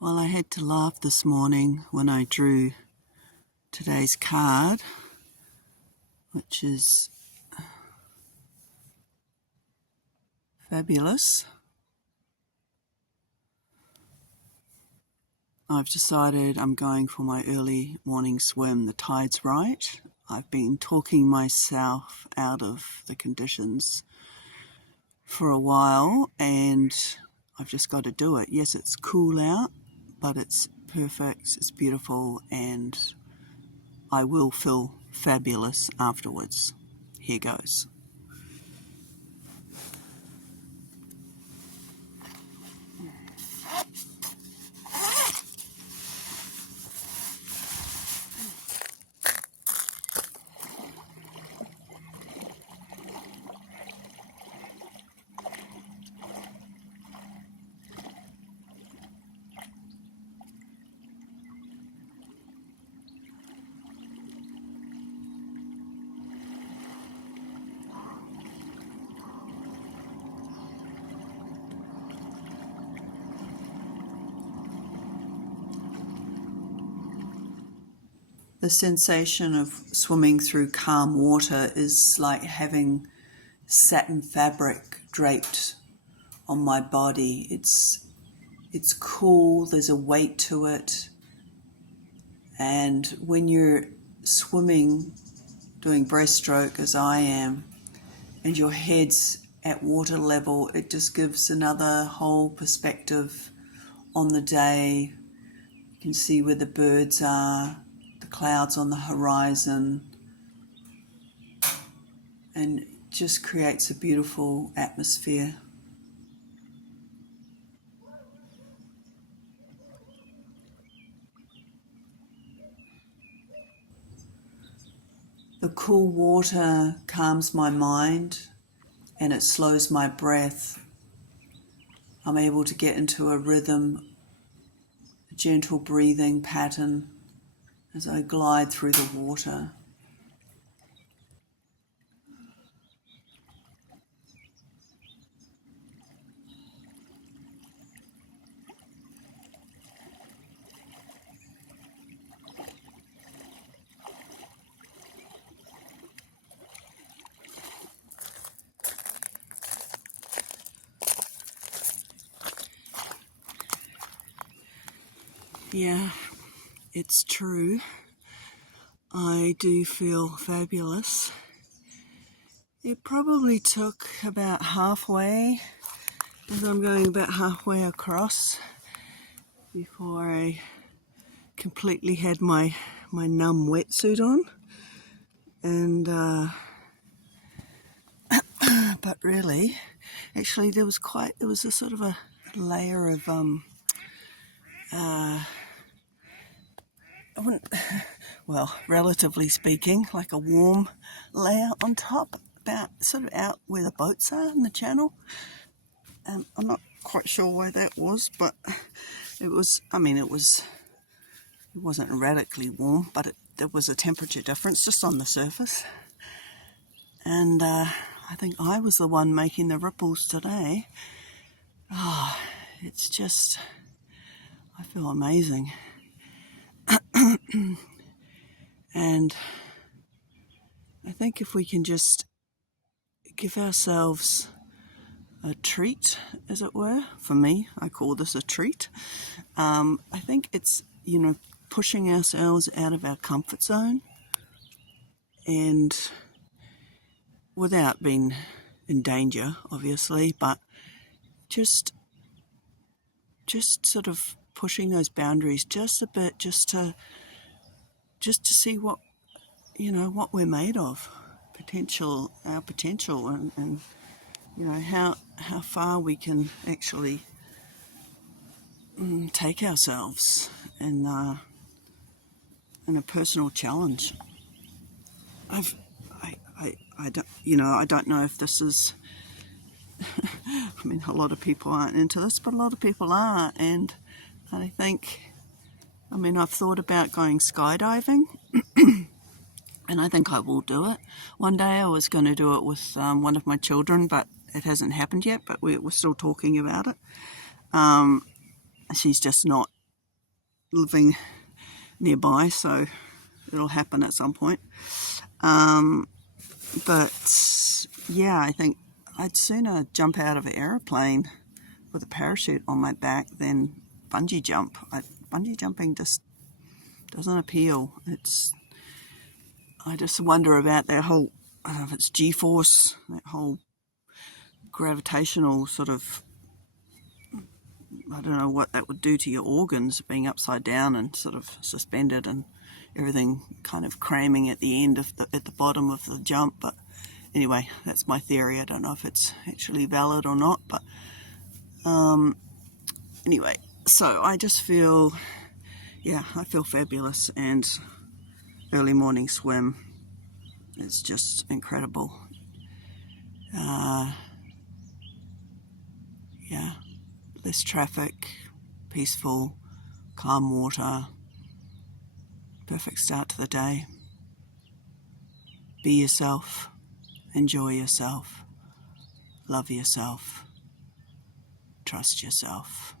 Well, I had to laugh this morning when I drew today's card, which is fabulous. I've decided I'm going for my early morning swim. The tide's right. I've been talking myself out of the conditions for a while and I've just got to do it. Yes, it's cool out, but it's perfect, it's beautiful, and I will feel fabulous afterwards. Here goes. The sensation of swimming through calm water is like having satin fabric draped on my body. It's cool, there's a weight to it, and when you're swimming, doing breaststroke as I am, and your head's at water level, it just gives another whole perspective on the day. You can see where the birds are, the clouds on the horizon, and just creates a beautiful atmosphere. The cool water calms my mind and it slows my breath. I'm able to get into a rhythm, a gentle breathing pattern as I glide through the water. Yeah, it's true. I do feel fabulous. It probably took about halfway, as I'm going about halfway across, before I completely had my numb wetsuit on. And but really, actually there was a sort of a layer of well, relatively speaking, like a warm layer on top, about sort of out where the boats are in the channel. I'm not quite sure why that was, but it wasn't radically warm, but there was a temperature difference just on the surface. And I think I was the one making the ripples today. Oh, it's just, I feel amazing. And I think if we can just give ourselves a treat, as it were, for me, I call this a treat. I think it's, pushing ourselves out of our comfort zone and without being in danger, obviously, but just sort of pushing those boundaries just a bit, just to see what we're made of, our potential, and how far we can actually take ourselves in a personal challenge. I don't know if this is. I mean, a lot of people aren't into this, but a lot of people are, and I think. I've thought about going skydiving. And I think I will do it. One day I was going to do it with one of my children, but it hasn't happened yet, but we're still talking about it. She's just not living nearby, so it'll happen at some point. But yeah, I think I'd sooner jump out of an aeroplane with a parachute on my back than bungee jump. Bungee jumping just doesn't appeal. I just wonder about that whole, I don't know if it's G-force, that whole gravitational sort of, I don't know what that would do to your organs, being upside down and sort of suspended and everything kind of cramming at the end of at the bottom of the jump. But anyway, that's my theory. I don't know if it's actually valid or not, but anyway, so I just feel, yeah, I feel fabulous, and early morning swim is just incredible. Yeah, less traffic, peaceful, calm water, perfect start to the day. Be yourself, enjoy yourself, love yourself, trust yourself.